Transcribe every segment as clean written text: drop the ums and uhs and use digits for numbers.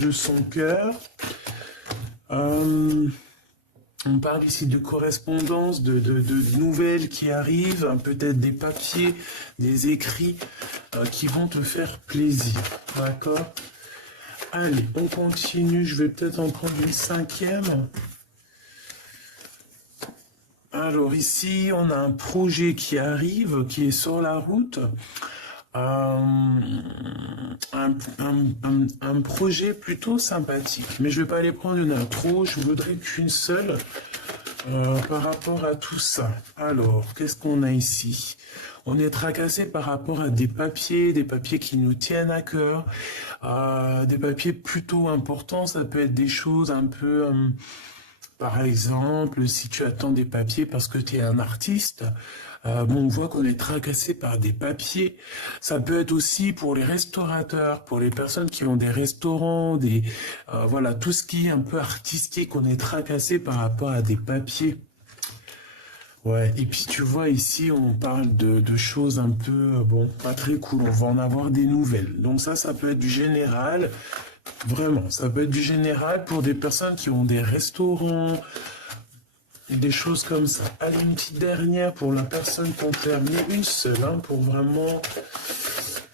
de son cœur. On parle ici de correspondance, de nouvelles qui arrivent, peut-être des papiers, des écrits qui vont te faire plaisir. D'accord? Allez, on continue. Je vais peut-être en prendre une cinquième. Alors ici, on a un projet qui arrive, qui est sur la route. Un projet plutôt sympathique, mais je vais pas les prendre une intro, je voudrais qu'une seule par rapport à tout ça. Alors, qu'est-ce qu'on a ici? On est tracassé par rapport à des papiers qui nous tiennent à cœur, des papiers plutôt importants, ça peut être des choses un peu... par exemple, si tu attends des papiers parce que tu es un artiste, on voit qu'on est tracassé par des papiers. Ça peut être aussi pour les restaurateurs, pour les personnes qui ont des restaurants, voilà, tout ce qui est un peu artistique, on est tracassé par rapport à des papiers. Ouais, et puis tu vois ici, on parle de choses un peu, pas très cool. On va en avoir des nouvelles. Donc ça peut être du général. Vraiment, ça peut être du général pour des personnes qui ont des restaurants, des choses comme ça. Allez, une petite dernière pour la personne qu'on termine, une seule, pour vraiment...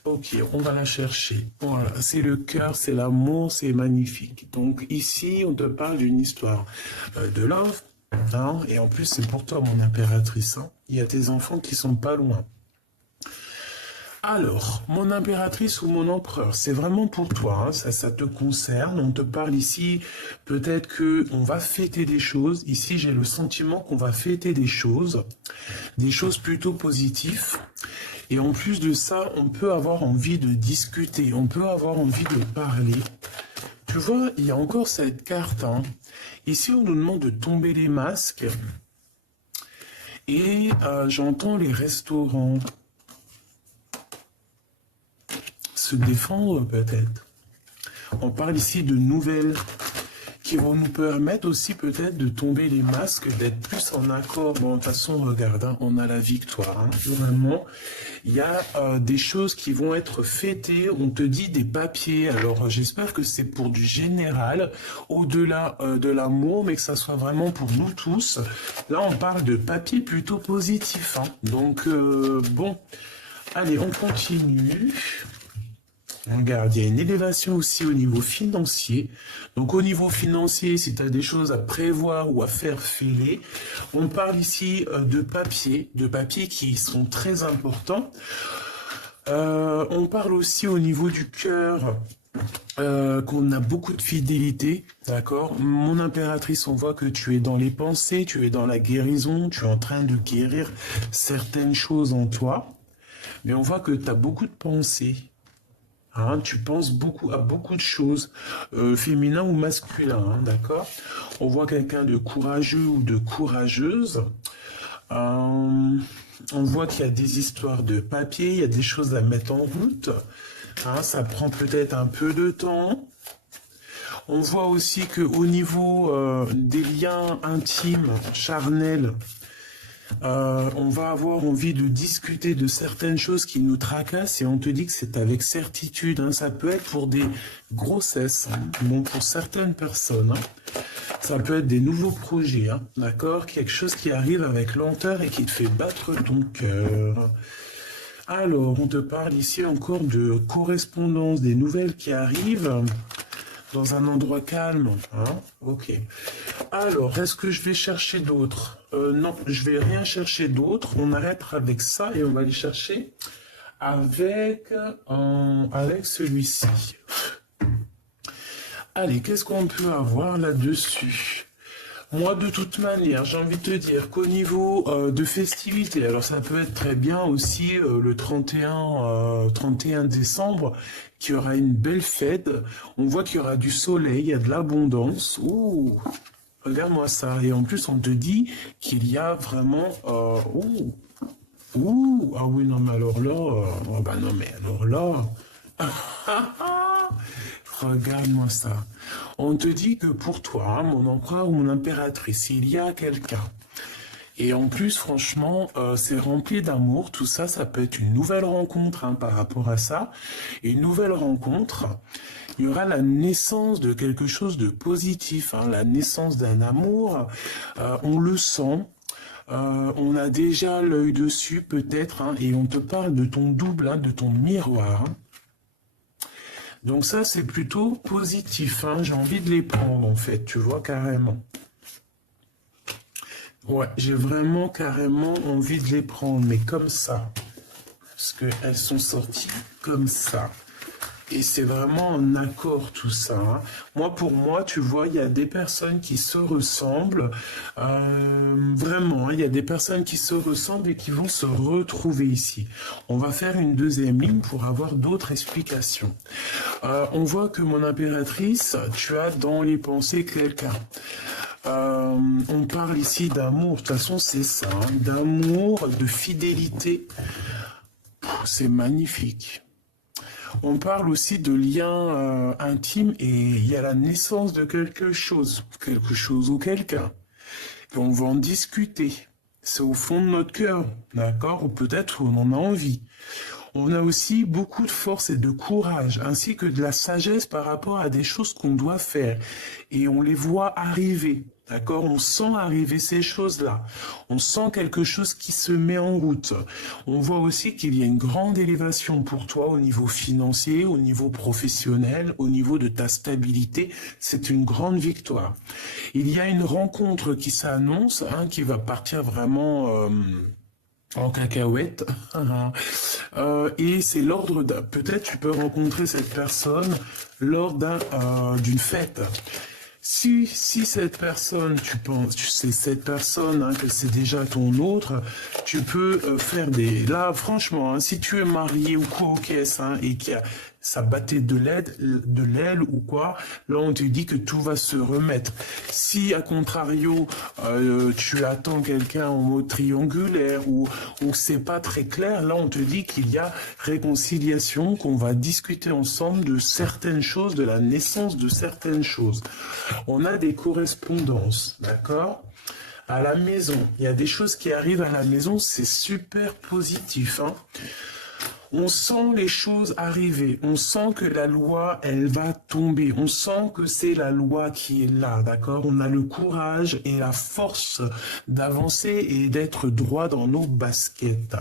Ok, on va la chercher. Voilà, c'est le cœur, c'est l'amour, c'est magnifique. Donc ici, on te parle d'une histoire de love, et en plus, c'est pour toi, mon impératrice. Il y a tes enfants qui sont pas loin. Alors, mon impératrice ou mon empereur, c'est vraiment pour toi, ça te concerne, on te parle ici, peut-être que on va fêter des choses, ici j'ai le sentiment qu'on va fêter des choses plutôt positives, et en plus de ça, on peut avoir envie de discuter, on peut avoir envie de parler. Tu vois, il y a encore cette carte, Ici on nous demande de tomber les masques, et j'entends les restaurants. Se défendre peut-être. On parle ici de nouvelles qui vont nous permettre aussi peut-être de tomber les masques, d'être plus en accord. Bon, de toute façon, regarde, on a la victoire. Vraiment, il y a des choses qui vont être fêtées. On te dit des papiers. Alors, j'espère que c'est pour du général, au-delà de l'amour, mais que ça soit vraiment pour nous tous. Là, on parle de papiers plutôt positifs. Donc, bon, allez, on continue. Regarde, il y a une élévation aussi au niveau financier. Donc au niveau financier, si tu as des choses à prévoir ou à faire filer, on parle ici de papiers qui sont très importants. On parle aussi au niveau du cœur, qu'on a beaucoup de fidélité, d'accord? Mon impératrice, on voit que tu es dans les pensées, tu es dans la guérison, tu es en train de guérir certaines choses en toi. Mais on voit que tu as beaucoup de pensées. Tu penses à beaucoup de choses, féminin ou masculin, d'accord? On voit quelqu'un de courageux ou de courageuse. On voit qu'il y a des histoires de papier, il y a des choses à mettre en route. Ça prend peut-être un peu de temps. On voit aussi qu'au niveau des liens intimes, charnels, on va avoir envie de discuter de certaines choses qui nous tracassent et on te dit que c'est avec certitude. Ça peut être pour des grossesses, bon, pour certaines personnes. Ça peut être des nouveaux projets, d'accord? Quelque chose qui arrive avec lenteur et qui te fait battre ton cœur. Alors, on te parle ici encore de correspondance, des nouvelles qui arrivent dans un endroit calme. Ok. Alors, est-ce que je vais chercher d'autres? Non, je vais rien chercher d'autre. On arrête avec ça et on va aller chercher avec celui-ci. Allez, qu'est-ce qu'on peut avoir là-dessus? Moi, de toute manière, j'ai envie de te dire qu'au niveau de festivités, alors ça peut être très bien aussi le 31 décembre, qu'il y aura une belle fête. On voit qu'il y aura du soleil, il y a de l'abondance. Ouh, regarde-moi ça. Et en plus, on te dit qu'il y a vraiment... ah oui, non, mais alors là... non, mais alors là... Regarde-moi ça. On te dit que pour toi, mon empereur ou mon impératrice, il y a quelqu'un Et en plus, franchement, c'est rempli d'amour. Tout ça, ça peut être une nouvelle rencontre hein, par rapport à ça. Et une nouvelle rencontre, il y aura la naissance de quelque chose de positif, hein, la naissance d'un amour. On le sent. On a déjà l'œil dessus peut-être, hein, et on te parle de ton double, hein, de ton miroir. Hein. Donc ça, c'est plutôt positif. Hein, j'ai envie de les prendre, en fait, tu vois, carrément. Ouais, j'ai vraiment carrément envie de les prendre, mais comme ça. Parce qu'elles sont sorties comme ça. Et c'est vraiment en accord tout ça. Hein. Moi, pour moi, tu vois, il y a des personnes qui se ressemblent. Vraiment, hein, il y a des personnes qui se ressemblent et qui vont se retrouver ici. On va faire une deuxième ligne pour avoir d'autres explications. On voit que mon impératrice, tu as dans les pensées quelqu'un. On parle ici d'amour, de toute façon c'est ça, hein, d'amour, de fidélité. C'est magnifique. On parle aussi de liens intimes et il y a la naissance de quelque chose ou quelqu'un. Et on va en discuter. C'est au fond de notre cœur, d'accord? Ou peut-être on en a envie. On a aussi beaucoup de force et de courage, ainsi que de la sagesse par rapport à des choses qu'on doit faire. Et on les voit arriver, d'accord? On sent arriver ces choses-là. On sent quelque chose qui se met en route. On voit aussi qu'il y a une grande élévation pour toi au niveau financier, au niveau professionnel, au niveau de ta stabilité. C'est une grande victoire. Il y a une rencontre qui s'annonce, hein, qui va partir vraiment... en cacahuète. Et c'est l'ordre d'un... Peut-être tu peux rencontrer cette personne lors d'une fête. Si cette personne, tu penses, c'est cette personne, hein, que c'est déjà ton autre, tu peux faire des... Là, franchement, hein, si tu es marié ou co-caisse, hein, et qu'il y a ça battait de l'aile ou quoi, là on te dit que tout va se remettre. Si à contrario, tu attends quelqu'un en mode triangulaire ou c'est pas très clair, là on te dit qu'il y a réconciliation, qu'on va discuter ensemble de certaines choses, de la naissance de certaines choses. On a des correspondances, d'accord ? À la maison, il y a des choses qui arrivent à la maison, c'est super positif, hein. On sent les choses arriver, on sent que la loi, elle va tomber, on sent que c'est la loi qui est là, d'accord? On a le courage et la force d'avancer et d'être droit dans nos baskets.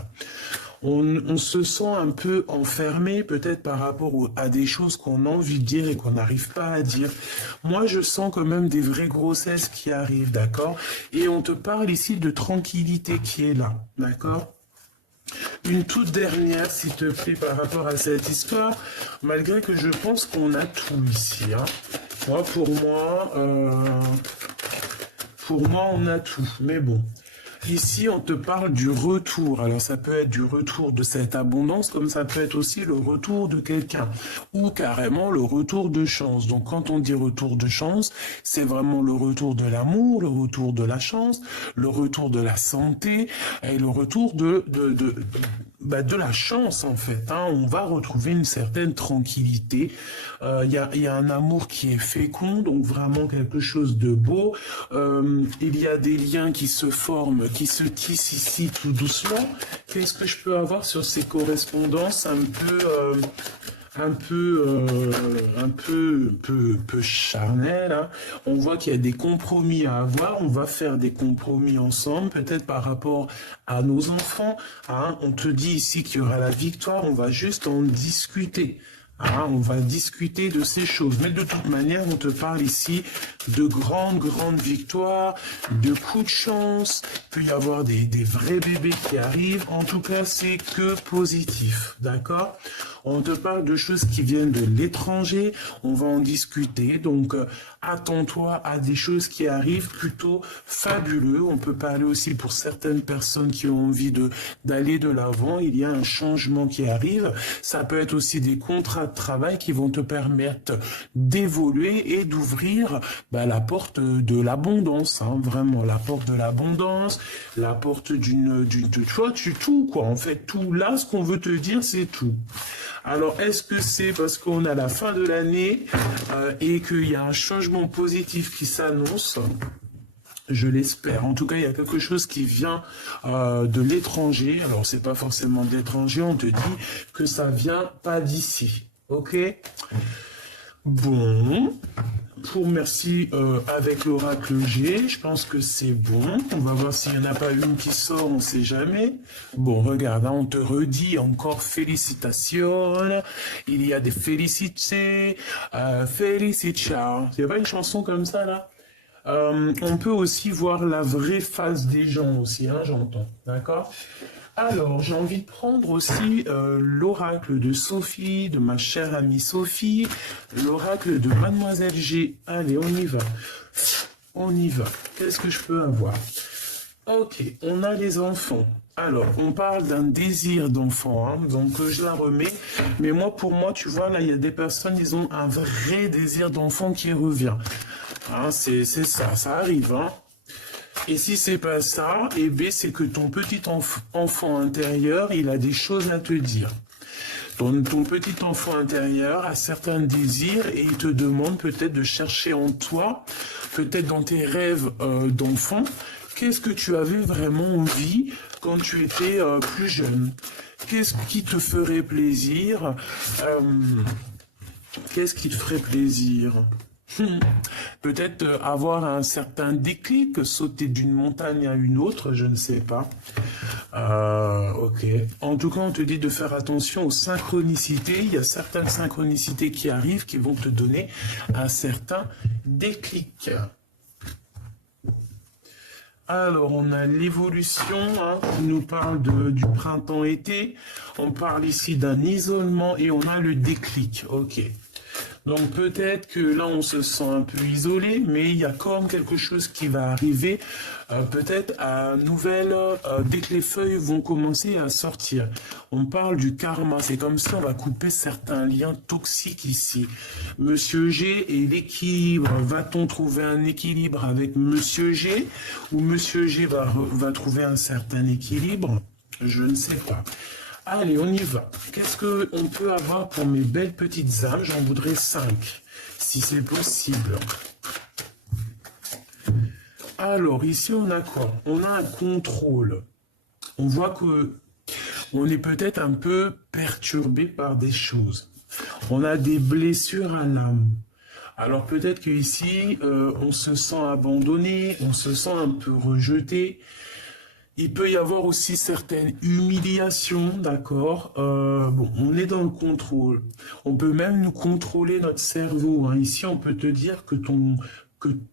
On se sent un peu enfermé peut-être par rapport à des choses qu'on a envie de dire et qu'on n'arrive pas à dire. Moi, je sens quand même des vraies grossesses qui arrivent, d'accord? Et on te parle ici de tranquillité qui est là, d'accord? Une toute dernière, s'il te plaît, par rapport à cette histoire, malgré que je pense qu'on a tout ici. Hein. Moi, pour moi, on a tout. Mais bon, ici, on te parle du retour. Alors, ça peut être du retour de cette abondance, comme ça peut être aussi le retour de quelqu'un, ou carrément le retour de chance. Donc, quand on dit retour de chance, c'est vraiment le retour de l'amour, le retour de la chance, le retour de la santé, et le retour de la chance, en fait. Hein. On va retrouver une certaine tranquillité. Il y a un amour qui est fécond, donc vraiment quelque chose de beau. Il y a des liens qui se forment, qui se tissent ici tout doucement. Qu'est-ce que je peux avoir sur ces correspondances un peu charnel, hein. On voit qu'il y a des compromis à avoir, on va faire des compromis ensemble, peut-être par rapport à nos enfants, hein. On te dit ici qu'il y aura la victoire, on va juste en discuter. Ah, on va discuter de ces choses. Mais de toute manière, on te parle ici de grandes victoires, de coups de chance. Il peut y avoir des vrais bébés qui arrivent. En tout cas, c'est que positif. D'accord ? On te parle de choses qui viennent de l'étranger. On va en discuter. Donc, attends-toi à des choses qui arrivent plutôt fabuleux. On peut parler aussi pour certaines personnes qui ont envie d'aller de l'avant. Il y a un changement qui arrive. Ça peut être aussi des contrats de travail qui vont te permettre d'évoluer et d'ouvrir la porte de l'abondance, hein, vraiment la porte de l'abondance, la porte du tout quoi, en fait tout. Là, ce qu'on veut te dire, c'est tout. Alors, est-ce que c'est parce qu'on a la fin de l'année et qu'il y a un changement positif qui s'annonce? Je l'espère. En tout cas, il y a quelque chose qui vient de l'étranger. Alors, c'est pas forcément de l'étranger. On te dit que ça vient pas d'ici. Ok? Bon. Merci avec l'oracle G. Je pense que c'est bon. On va voir s'il n'y en a pas une qui sort. On ne sait jamais. Bon, regarde, hein, on te redit encore félicitations. Il y a des félicités. Félicitations. Il n'y a pas une chanson comme ça, là? On peut aussi voir la vraie face des gens aussi, hein, j'entends, d'accord? Alors, j'ai envie de prendre aussi l'oracle de Sophie, de ma chère amie Sophie, l'oracle de Mademoiselle G. Allez, on y va. On y va. Qu'est-ce que je peux avoir? Ok, on a les enfants. Alors, on parle d'un désir d'enfant, hein, donc je la remets. Mais moi, pour moi, tu vois, là, il y a des personnes, ils ont un vrai désir d'enfant qui revient. Hein, c'est ça, ça arrive, hein. Et si c'est pas ça, eh bien, c'est que ton petit enfant intérieur, il a des choses à te dire. Ton petit enfant intérieur a certains désirs et il te demande peut-être de chercher en toi, peut-être dans tes rêves d'enfant, qu'est-ce que tu avais vraiment envie quand tu étais plus jeune? Qu'est-ce qui te ferait plaisir? Qu'est-ce qui te ferait plaisir? Peut-être avoir un certain déclic, sauter d'une montagne à une autre, je ne sais pas. Ok. En tout cas, on te dit de faire attention aux synchronicités. Il y a certaines synchronicités qui arrivent qui vont te donner un certain déclic. Alors, on a l'évolution, hein, qui nous parle du printemps-été. On parle ici d'un isolement et on a le déclic. Ok. Donc peut-être que là on se sent un peu isolé, mais il y a quand même quelque chose qui va arriver, peut-être à nouvelle, dès que les feuilles vont commencer à sortir. On parle du karma, c'est comme ça on va couper certains liens toxiques ici. Monsieur G et l'équilibre, va-t-on trouver un équilibre avec Monsieur G, ou Monsieur G va trouver un certain équilibre? Je ne sais pas. Allez, on y va. Qu'est-ce qu'on peut avoir pour mes belles petites âmes? J'en voudrais 5, si c'est possible. Alors, ici, on a quoi? On a un contrôle. On voit que on est peut-être un peu perturbé par des choses. On a des blessures à l'âme. Alors, peut-être qu'ici, on se sent abandonné, on se sent un peu rejeté. Il peut y avoir aussi certaines humiliations, d'accord? Bon, on est dans le contrôle. On peut même nous contrôler notre cerveau, hein. Ici, on peut te dire que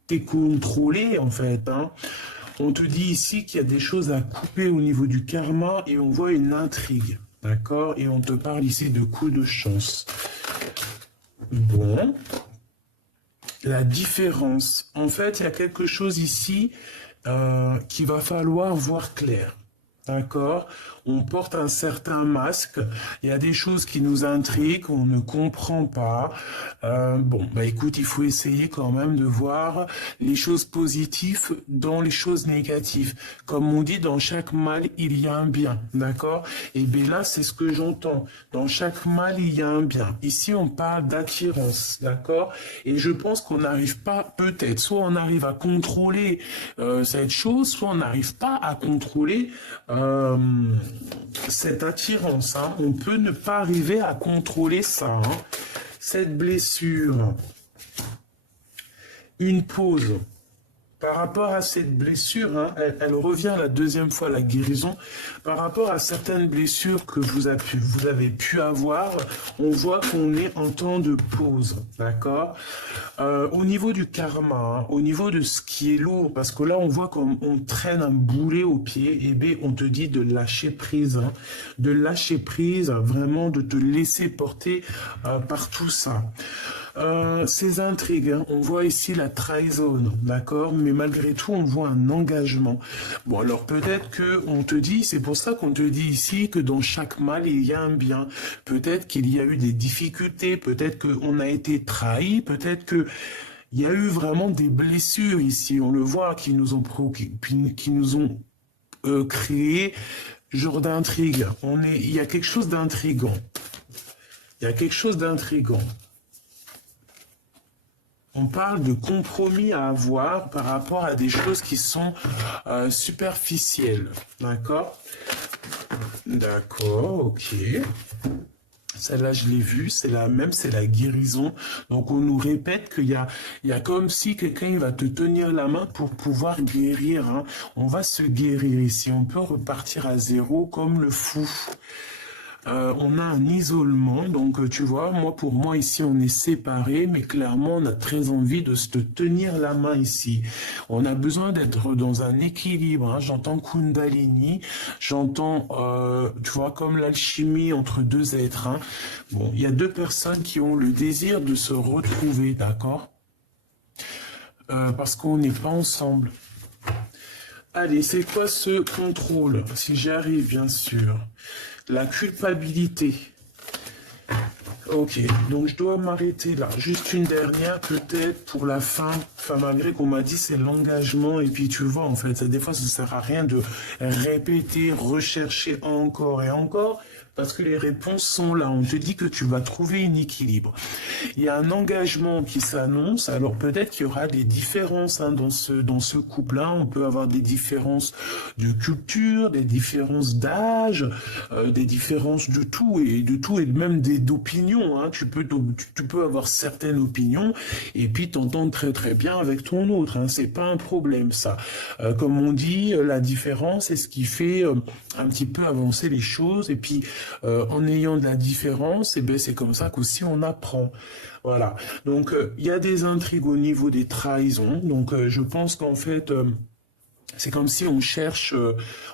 t'es contrôlé, en fait, hein. On te dit ici qu'il y a des choses à couper au niveau du karma et on voit une intrigue, d'accord? Et on te parle ici de coups de chance. Bon. La différence. En fait, il y a quelque chose ici qu'il va falloir voir clair. D'accord? On porte un certain masque. Il y a des choses qui nous intriguent, on ne comprend pas. Bon, bah écoute, il faut essayer quand même de voir les choses positives dans les choses négatives. Comme on dit, dans chaque mal, il y a un bien. D'accord? Et bien là, c'est ce que j'entends. Dans chaque mal, il y a un bien. Ici, on parle d'attirance. D'accord? Et je pense qu'on n'arrive pas, peut-être, soit on arrive à contrôler cette chose, soit on n'arrive pas à contrôler cette attirance, hein. On peut ne pas arriver à contrôler ça, hein. Cette blessure, une pause. Par rapport à cette blessure, hein, elle revient la deuxième fois, la guérison. Par rapport à certaines blessures que vous avez pu avoir, on voit qu'on est en temps de pause, d'accord? Au niveau du karma, hein, au niveau de ce qui est lourd, parce que là, on voit qu'on traîne un boulet au pied, et bien, on te dit de lâcher prise, hein, de lâcher prise, vraiment de te laisser porter par tout ça. Ces intrigues, hein, on voit ici la trahison, d'accord, mais malgré tout, on voit un engagement. Bon, alors peut-être que on te dit, c'est pour ça qu'on te dit ici que dans chaque mal, il y a un bien. Peut-être qu'il y a eu des difficultés, peut-être qu'on a été trahi, peut-être que il y a eu vraiment des blessures ici, on le voit, qui nous ont créé genre d'intrigue. Il y a quelque chose d'intrigant. Il y a quelque chose d'intrigant. On parle de compromis à avoir par rapport à des choses qui sont superficielles. D'accord? D'accord, ok. Celle-là, je l'ai vue, c'est la même, c'est la guérison. Donc, on nous répète il y a comme si quelqu'un va te tenir la main pour pouvoir guérir. Hein. On va se guérir ici. On peut repartir à zéro comme le fou. On a un isolement, donc tu vois, pour moi ici on est séparés, mais clairement on a très envie de se tenir la main ici. On a besoin d'être dans un équilibre, hein. J'entends Kundalini, j'entends, tu vois, comme l'alchimie entre deux êtres. Hein. Bon, il y a deux personnes qui ont le désir de se retrouver, d'accord? Parce qu'on n'est pas ensemble. Allez, c'est quoi ce contrôle? Si j'arrive, bien sûr. La culpabilité. Ok, donc je dois m'arrêter là. Juste une dernière peut-être pour la fin. Enfin, malgré qu'on m'a dit c'est l'engagement. Et puis tu vois, en fait, des fois, ça ne sert à rien de répéter, rechercher encore et encore. Parce que les réponses sont là. On te dit que tu vas trouver un équilibre. Il y a un engagement qui s'annonce. Alors peut-être qu'il y aura des différences hein, dans ce couple-là. On peut avoir des différences de culture, des différences d'âge, des différences de tout et même d'opinions. Hein. Tu peux avoir certaines opinions et puis t'entendre très très bien avec ton autre. Hein. C'est pas un problème ça. Comme on dit, la différence c'est ce qui fait un petit peu avancer les choses et puis en ayant de la différence, et ben c'est comme ça qu'aussi on apprend. Voilà. Donc il y a des intrigues au niveau des trahisons. Donc je pense qu'en fait c'est comme si on cherche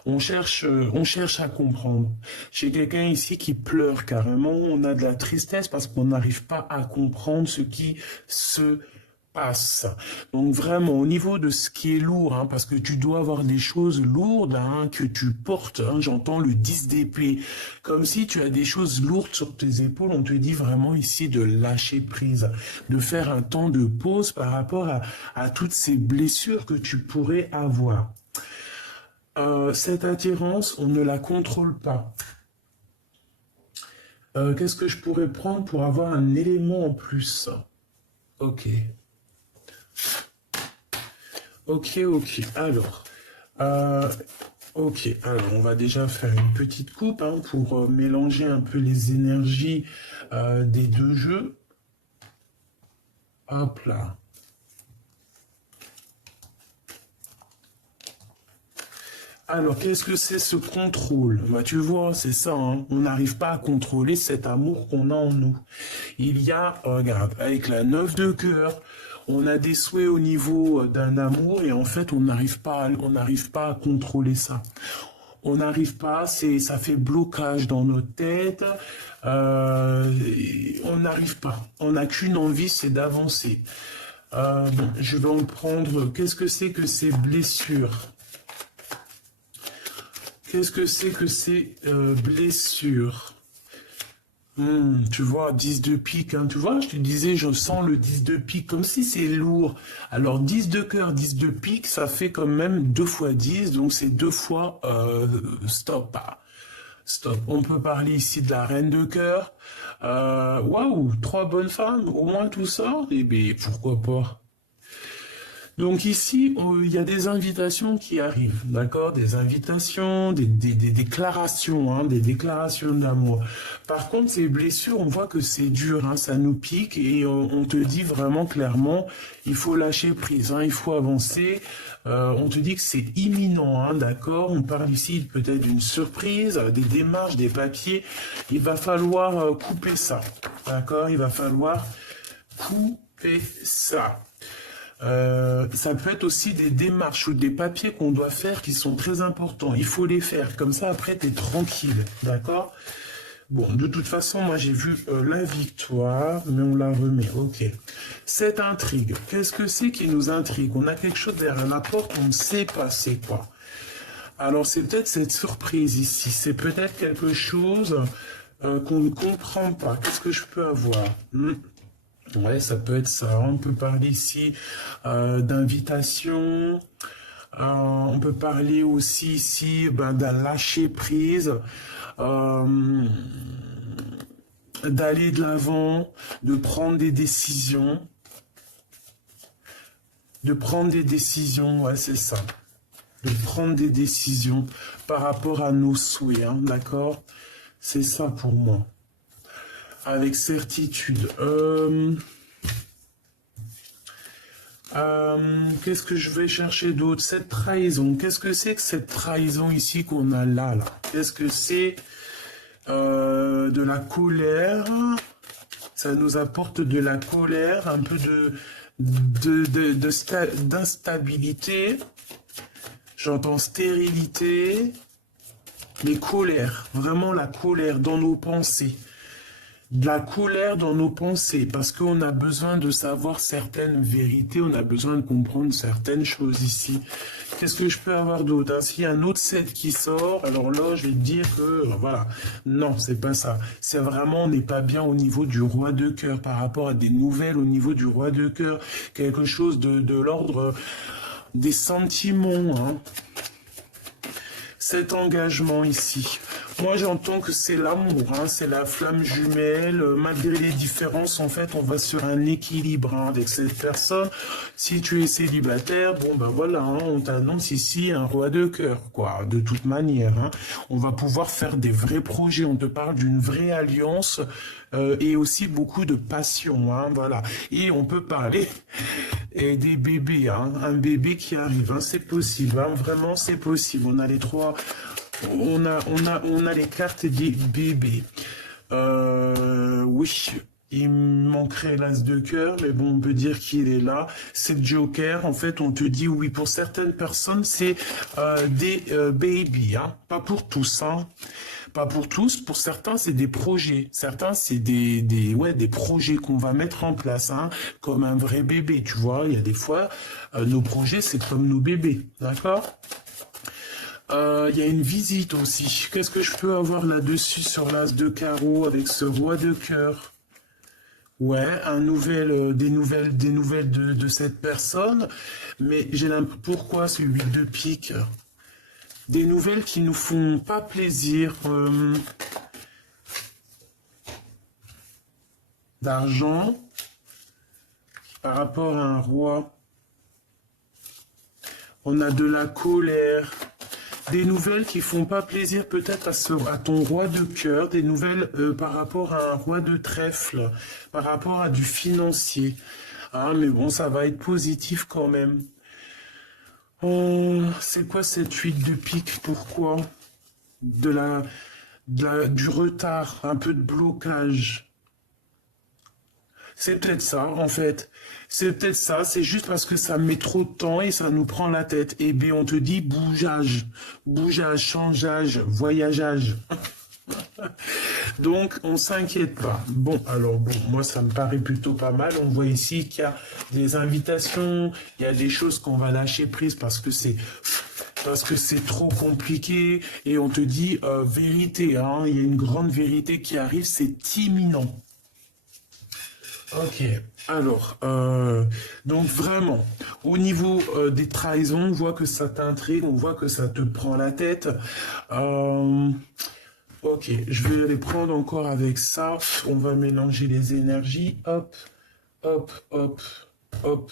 à comprendre. J'ai quelqu'un ici qui pleure carrément. On a de la tristesse parce qu'on n'arrive pas à comprendre ce qui se passe. Donc vraiment au niveau de ce qui est lourd, hein, parce que tu dois avoir des choses lourdes hein, que tu portes. Hein, j'entends le 10 d'épée, comme si tu as des choses lourdes sur tes épaules. On te dit vraiment ici de lâcher prise, de faire un temps de pause par rapport à toutes ces blessures que tu pourrais avoir. Cette attirance, on ne la contrôle pas. Qu'est-ce que je pourrais prendre pour avoir un élément en plus? Ok. Ok. Alors, ok. Alors, on va déjà faire une petite coupe hein, pour mélanger un peu les énergies des deux jeux. Hop là. Alors, qu'est-ce que c'est ce contrôle? Bah, tu vois, c'est ça, hein. On n'arrive pas à contrôler cet amour qu'on a en nous. Il y a, regarde, avec la 9 de cœur, on a des souhaits au niveau d'un amour et en fait, on n'arrive pas à contrôler ça. On n'arrive pas, ça fait blocage dans nos têtes. On n'arrive pas. On n'a qu'une envie, c'est d'avancer. Bon, je vais en prendre. Qu'est-ce que c'est que ces blessures? Qu'est-ce que c'est que ces blessures? Tu vois, 10 de pique, hein, tu vois, je te disais, je sens le 10 de pique, comme si c'est lourd. Alors, 10 de cœur, 10 de pique, ça fait quand même 2 fois 10, donc c'est 2 fois stop. Stop. On peut parler ici de la reine de cœur. Waouh, 3 bonnes femmes, au moins tout ça, eh bien, pourquoi pas? Donc ici, il y a des invitations qui arrivent, d'accord? Des invitations, des déclarations, hein, des déclarations d'amour. Par contre, ces blessures, on voit que c'est dur, hein, ça nous pique et on te dit vraiment clairement, il faut lâcher prise, hein, il faut avancer. On te dit que c'est imminent, hein, d'accord? On parle ici peut-être d'une surprise, des démarches, des papiers. Il va falloir couper ça, d'accord? Il va falloir couper ça. Ça peut être aussi des démarches ou des papiers qu'on doit faire qui sont très importants. Il faut les faire. Comme ça, après, tu es tranquille. D'accord? Bon, de toute façon, moi, j'ai vu la victoire, mais on la remet. Ok. Cette intrigue, qu'est-ce que c'est qui nous intrigue? On a quelque chose derrière la porte, on ne sait pas c'est quoi. Alors, c'est peut-être cette surprise ici. C'est peut-être quelque chose qu'on ne comprend pas. Qu'est-ce que je peux avoir? Ouais, ça peut être ça. On peut parler ici d'invitation. On peut parler aussi ici d'un lâcher prise, d'aller de l'avant, de prendre des décisions. De prendre des décisions, ouais, c'est ça. De prendre des décisions par rapport à nos souhaits, hein, d'accord? C'est ça pour moi. Avec certitude. Qu'est-ce que je vais chercher d'autre? Cette trahison. Qu'est-ce que c'est que cette trahison ici qu'on a là? Qu'est-ce que c'est de la colère? Ça nous apporte de la colère, un peu d'instabilité. J'entends stérilité, mais colère. Vraiment la colère dans nos pensées. De la colère dans nos pensées, parce qu'on a besoin de savoir certaines vérités, on a besoin de comprendre certaines choses ici. Qu'est-ce que je peux avoir d'autre, hein? S'il y a un autre set qui sort, alors là, je vais te dire que, voilà, non, c'est pas ça. C'est vraiment, on n'est pas bien au niveau du roi de cœur, par rapport à des nouvelles au niveau du roi de cœur, quelque chose de l'ordre des sentiments, hein. Cet engagement ici. Moi, j'entends que c'est l'amour, hein, c'est la flamme jumelle. Malgré les différences, en fait, on va sur un équilibre, hein, avec cette personne. Si tu es célibataire, bon, ben voilà, hein, on t'annonce ici un roi de cœur, quoi, de toute manière. Hein. On va pouvoir faire des vrais projets. On te parle d'une vraie alliance et aussi beaucoup de passion, hein, voilà. Et on peut parler et des bébés, hein, un bébé qui arrive, hein, c'est possible, hein, vraiment, c'est possible. On a les trois... On a les cartes des bébés. Oui, il manquerait l'as de cœur, mais bon, on peut dire qu'il est là. C'est le Joker. En fait, on te dit oui, pour certaines personnes, c'est des babies, hein. Pas pour tous, hein. Pas pour tous. Pour certains, c'est des projets. Certains, c'est des projets qu'on va mettre en place, hein, comme un vrai bébé. Tu vois, il y a des fois, nos projets, c'est comme nos bébés, d'accord? Il y a une visite aussi. Qu'est-ce que je peux avoir là-dessus sur l'as de carreau avec ce roi de cœur? Ouais, des nouvelles de cette personne. Mais j'ai l'impression, pourquoi ce 8 de pique? Des nouvelles qui nous font pas plaisir. D'argent par rapport à un roi. On a de la colère. Des nouvelles qui font pas plaisir peut-être à ton roi de cœur, des nouvelles par rapport à un roi de trèfle, par rapport à du financier. Ah, mais bon, ça va être positif quand même. Oh, c'est quoi cette 8 de pique? Pourquoi? Du retard, un peu de blocage. C'est peut-être ça, en fait. C'est peut-être ça, c'est juste parce que ça met trop de temps et ça nous prend la tête. Et bien, on te dit bougeage, changeage, voyageage. Donc, on s'inquiète pas. Bon, alors, bon, moi, ça me paraît plutôt pas mal. On voit ici qu'il y a des invitations, il y a des choses qu'on va lâcher prise parce que c'est trop compliqué. Et on te dit vérité, hein, il y a une grande vérité qui arrive, c'est imminent. Ok, alors, donc vraiment, au niveau des trahisons, on voit que ça t'intrigue, on voit que ça te prend la tête. Ok, je vais les prendre encore avec ça. On va mélanger les énergies. Hop, hop, hop, hop,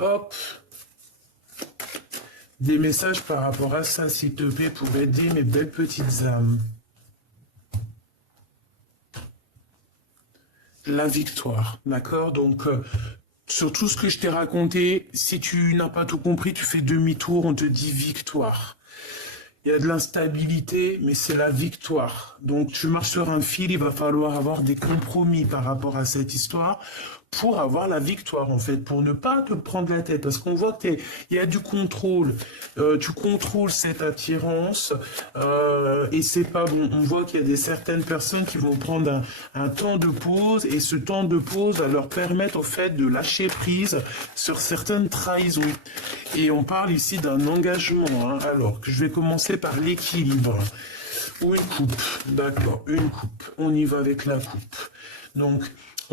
hop. Des messages par rapport à ça, s'il te plaît, pour aider mes belles petites âmes. La victoire, d'accord? Donc, sur tout ce que je t'ai raconté, si tu n'as pas tout compris, tu fais demi-tour, on te dit victoire. Il y a de l'instabilité, mais c'est la victoire. Donc, tu marches sur un fil, il va falloir avoir des compromis par rapport à cette histoire pour avoir la victoire, en fait, pour ne pas te prendre la tête. Parce qu'on voit qu'il y a du contrôle. Tu contrôles cette attirance et c'est pas bon. On voit qu'il y a certaines personnes qui vont prendre un temps de pause et ce temps de pause va leur permettre, au fait, de lâcher prise sur certaines trahisons. Et on parle ici d'un engagement. Hein. Alors, je vais commencer par l'équilibre. Ou une coupe. D'accord, une coupe. On y va avec la coupe. Donc,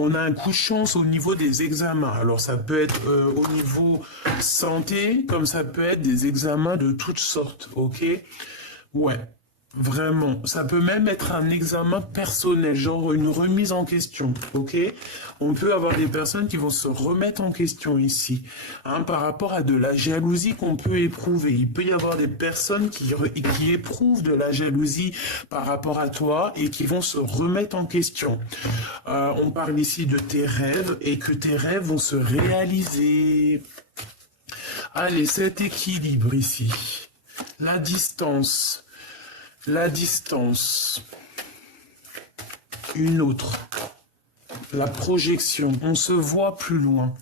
on a un coup de chance au niveau des examens. Alors, ça peut être au niveau santé, comme ça peut être des examens de toutes sortes, ok? Ouais. Vraiment, ça peut même être un examen personnel, genre une remise en question, ok? On peut avoir des personnes qui vont se remettre en question ici, hein, par rapport à de la jalousie qu'on peut éprouver. Il peut y avoir des personnes qui éprouvent de la jalousie par rapport à toi et qui vont se remettre en question. On parle ici de tes rêves et que tes rêves vont se réaliser. Allez, cet équilibre ici, la distance. La distance, une autre, la projection, on se voit plus loin.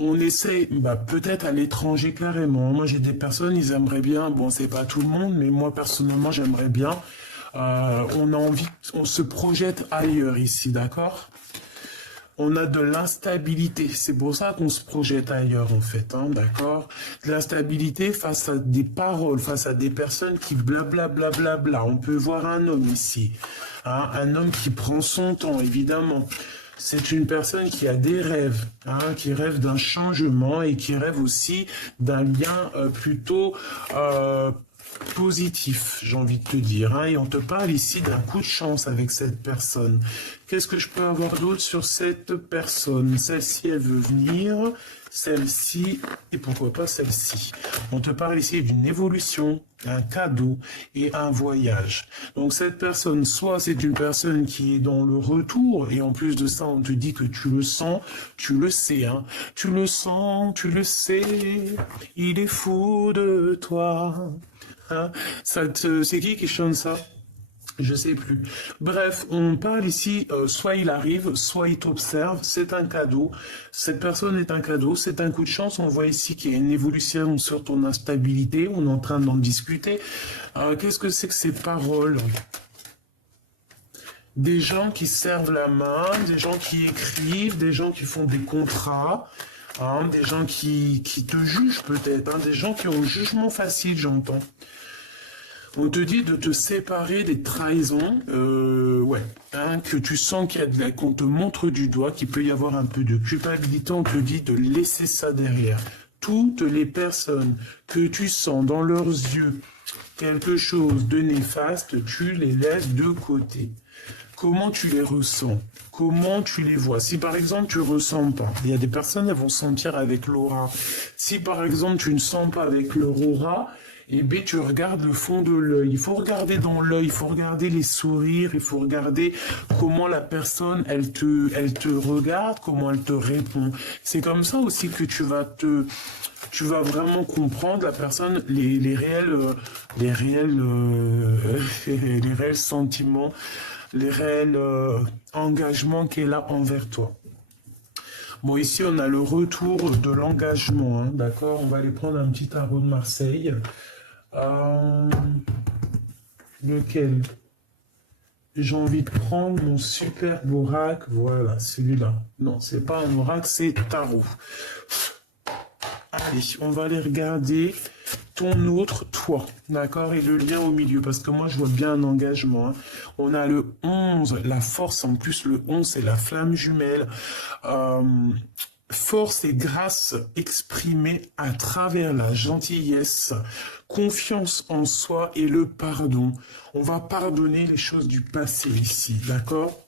On essaie, peut-être à l'étranger carrément. Moi j'ai des personnes, ils aimeraient bien, bon c'est pas tout le monde, mais moi personnellement j'aimerais bien. On a envie, on se projette ailleurs ici, d'accord? On a de l'instabilité, c'est pour ça qu'on se projette ailleurs en fait, hein, d'accord? De l'instabilité face à des paroles, face à des personnes qui blablabla. Bla, bla, bla. On peut voir un homme ici, hein, un homme qui prend son temps, évidemment. C'est une personne qui a des rêves, hein, qui rêve d'un changement et qui rêve aussi d'un lien plutôt positif, j'ai envie de te dire, hein, et on te parle ici d'un coup de chance avec cette personne. Qu'est-ce que je peux avoir d'autre sur cette personne? Celle-ci, elle veut venir, celle-ci, et pourquoi pas celle-ci. On te parle ici d'une évolution, un cadeau et un voyage. Donc cette personne, soit c'est une personne qui est dans le retour, et en plus de ça, on te dit que tu le sens, tu le sais, hein, tu le sens, tu le sais, il est fou de toi. Hein, c'est qui chante ça? Je sais plus. Bref, on parle ici, soit il arrive, soit il t'observe, c'est un cadeau. Cette personne est un cadeau, c'est un coup de chance. On voit ici qu'il y a une évolution sur ton instabilité, on est en train d'en discuter. Qu'est-ce que c'est que ces paroles? Des gens qui servent la main, des gens qui écrivent, des gens qui font des contrats, hein, des gens qui te jugent peut-être, hein, des gens qui ont un jugement facile, j'entends. On te dit de te séparer des trahisons, ouais, hein, que tu sens qu'il y a qu'on te montre du doigt, qu'il peut y avoir un peu de culpabilité, on te dit de laisser ça derrière. Toutes les personnes que tu sens dans leurs yeux quelque chose de néfaste, tu les laisses de côté. Comment tu les ressens? Comment tu les vois? Si par exemple tu ressens pas, il y a des personnes elles vont sentir avec l'aura. Si par exemple tu ne sens pas avec leur aura, eh bien, tu regardes le fond de l'œil. Il faut regarder dans l'œil, il faut regarder les sourires, il faut regarder comment la personne, elle te regarde, comment elle te répond. C'est comme ça aussi que tu vas vraiment comprendre la personne, les réels sentiments, les réels engagements qu'elle a envers toi. Bon, ici, on a le retour de l'engagement, hein, d'accord? On va aller prendre un petit tarot de Marseille. Lequel? J'ai envie de prendre mon superbe oracle. Voilà, celui-là. Non, c'est pas un oracle, c'est tarot. Allez, on va aller regarder ton autre toi, d'accord? Et le lien au milieu, parce que moi, je vois bien un engagement. Hein. On a le 11, la force, en plus, le 11, c'est la flamme jumelle. Force et grâce exprimée à travers la gentillesse, confiance en soi et le pardon. On va pardonner les choses du passé ici, d'accord?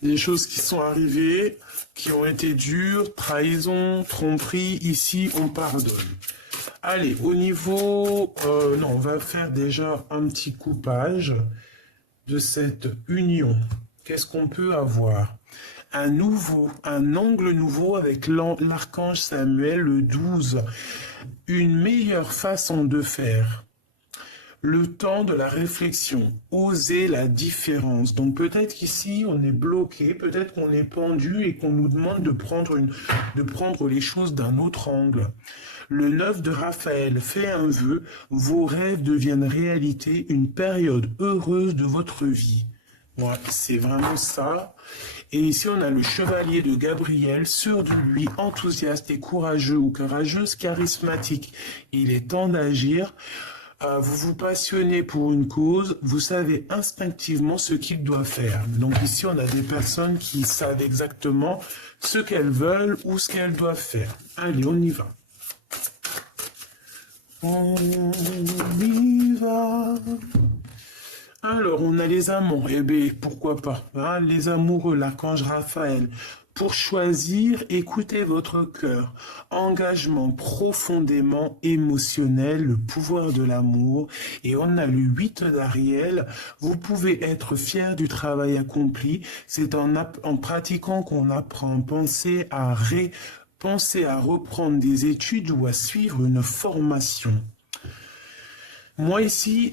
Les choses qui sont arrivées, qui ont été dures, trahison, tromperie, ici on pardonne. Allez, au niveau... non, on va faire déjà un petit coupage de cette union. Qu'est-ce qu'on peut avoir? Un angle nouveau avec l'archange Samuel, le 12. Une meilleure façon de faire. Le temps de la réflexion. Oser la différence. Donc peut-être qu'ici, on est bloqué, peut-être qu'on est pendu et qu'on nous demande de prendre les choses d'un autre angle. Le 9 de Raphaël fait un vœu. Vos rêves deviennent réalité, une période heureuse de votre vie. Ouais, c'est vraiment ça. Et ici, on a le chevalier de Gabriel, sûr de lui, enthousiaste et courageux ou courageuse, charismatique. Il est temps d'agir. Vous vous passionnez pour une cause, vous savez instinctivement ce qu'il doit faire. Donc ici, on a des personnes qui savent exactement ce qu'elles veulent ou ce qu'elles doivent faire. Allez, on y va. On y va. Alors, on a les amants. Eh bien, pourquoi pas, hein, les amoureux, l'archange Raphaël. Pour choisir, écoutez votre cœur. Engagement profondément émotionnel, le pouvoir de l'amour. Et on a le 8 d'Ariel. Vous pouvez être fier du travail accompli. C'est en pratiquant qu'on apprend. Pensez à reprendre des études ou à suivre une formation. Moi ici,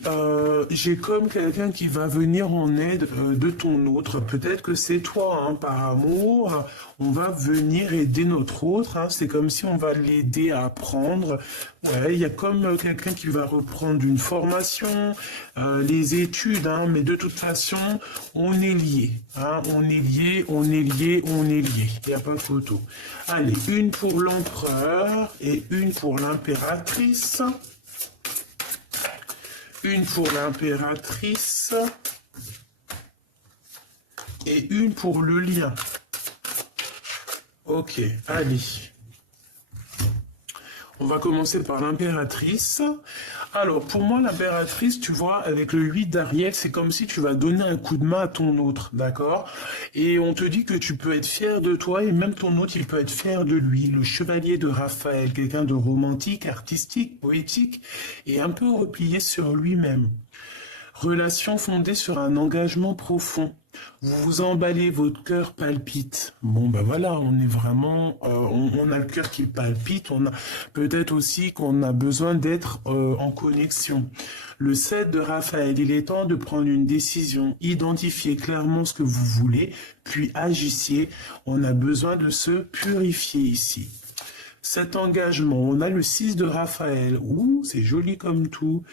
j'ai comme quelqu'un qui va venir en aide de ton autre. Peut-être que c'est toi, hein, par amour. On va venir aider notre autre. Hein. C'est comme si on va l'aider à apprendre. Ouais, il y a comme quelqu'un qui va reprendre une formation, les études. Hein, mais de toute façon, on est liés. Hein, on est liés, on est liés, on est liés. Il n'y a pas de photo. Allez, une pour l'empereur et une pour l'impératrice. Une pour l'impératrice et une pour le lien. Ok, allez. On va commencer par l'impératrice. Alors, pour moi, l'impératrice, tu vois, avec le 8 d'Ariel, c'est comme si tu vas donner un coup de main à ton autre, d'accord? Et on te dit que tu peux être fier de toi, et même ton autre, il peut être fier de lui. Le chevalier de Raphaël, quelqu'un de romantique, artistique, poétique, et un peu replié sur lui-même. Relation fondée sur un engagement profond. Vous vous emballez, votre cœur palpite. Bon, ben voilà, on est vraiment, on a le cœur qui palpite. On a peut-être aussi qu'on a besoin d'être en connexion. Le 7 de Raphaël, il est temps de prendre une décision. Identifiez clairement ce que vous voulez, puis agissez. On a besoin de se purifier ici. Cet engagement, on a le 6 de Raphaël. Ouh, c'est joli comme tout.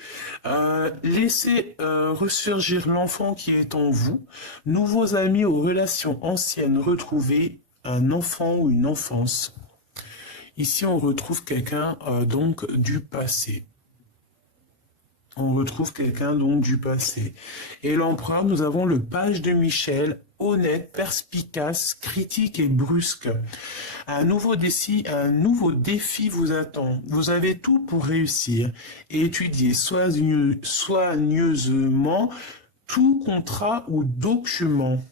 Laissez ressurgir l'enfant qui est en vous. Nouveaux amis aux relations anciennes retrouvées. Un enfant ou une enfance. Ici, on retrouve quelqu'un donc du passé. On retrouve quelqu'un donc du passé. Et l'empereur, nous avons le page de Michel, honnête, perspicace, critique et brusque. Un nouveau défi vous attend. Vous avez tout pour réussir et étudier soigneusement tout contrat ou document.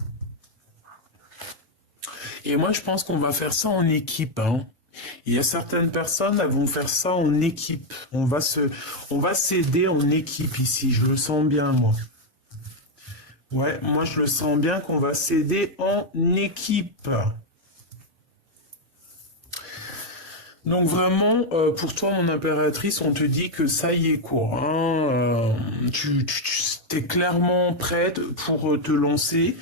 Et moi, je pense qu'on va faire ça en équipe, hein. Il y a certaines personnes, elles vont faire ça en équipe. On va s'aider en équipe ici. Je le sens bien, moi. Ouais, moi, je le sens bien qu'on va s'aider en équipe. Donc vraiment, pour toi, mon impératrice, on te dit que ça y est, quoi. Hein, tu es clairement prête pour te lancer.